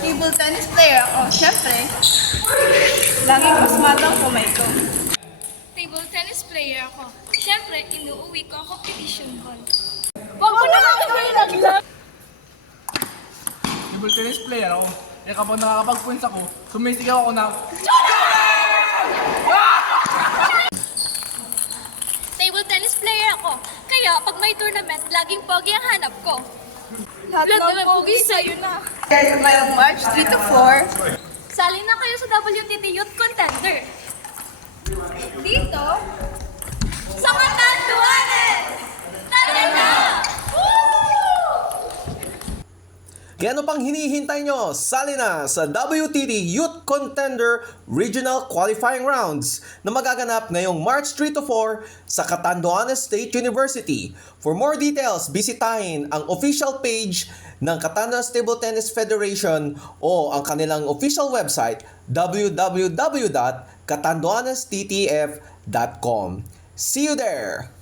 Table tennis player ako. Siyempre, laging mas matang kamay ko. Table tennis player ako. Siyempre, inuuwi ko ang competition ball. Huwag mo naman kami naglag! Table tennis player ako. Eh kapag nakakapag-points ako, sumisigaw ako na, Table tennis player ako. Kaya, pag may tournament, laging pogi ang hanap ko. Lahat Lahat ng ng pogi pogi sa'yo na. Ngayong March 3 to 4, Sali na kayo sa WTT Youth Contender. dito, Sa Catanduanes! Tara na! Kaya ano pang hinihintay nyo? Sali na sa WTT Youth Contender Regional Qualifying Rounds na magaganap ngayong March 3 to 4 sa Catanduanes State University. For more details, bisitahin ang official page ng Catanduanes Table Tennis Federation o ang kanilang official website www.catanduanesttf.com. See you there!